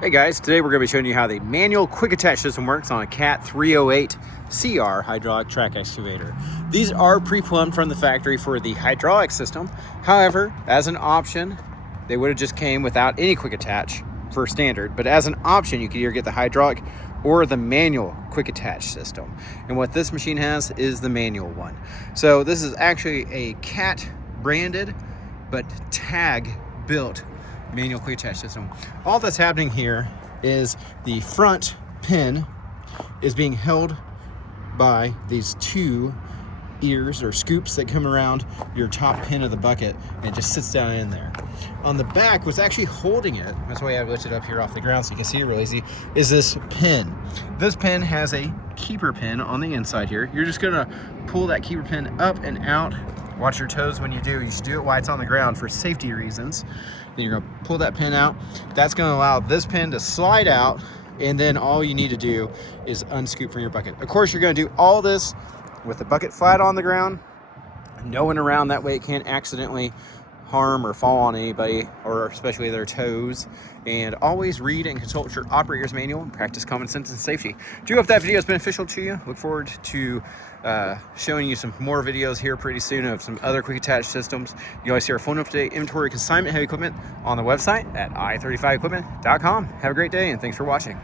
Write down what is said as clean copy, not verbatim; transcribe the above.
Hey guys, today we're going to be showing you how the manual quick attach system works on a CAT 308 CR hydraulic track excavator. These are pre-plumbed from the factory for the hydraulic system. However, as an option, they would have just came without any quick attach for standard, but as an option, you could either get the hydraulic or the manual quick attach system. And what this machine has is the manual one. So this is actually a CAT branded, but tag built manual quick attach system. All that's happening here is the front pin is being held by these two ears or scoops that come around your top pin of the bucket, and it just sits down in there. On the back, what's actually holding it, that's why I've lifted up here off the ground so you can see it really easy, is this pin. This pin has a keeper pin on the inside here. You're just gonna pull that keeper pin up and out. Watch your toes when you do. You should do it while it's on the ground for safety reasons. Then you're gonna pull that pin out. That's gonna allow this pin to slide out, and then all you need to do is unscoop from your bucket. Of course, you're gonna do all this with the bucket flat on the ground, no one around, that way it can't accidentally harm or fall on anybody, or especially their toes. And always read and consult your operator's manual and practice common sense and safety. Do hope that video is beneficial to you. Look forward to showing you some more videos here pretty soon of some other quick attach systems. You can always see our full up-to-date inventory consignment heavy equipment on the website at i35equipment.com. Have a great day and thanks for watching.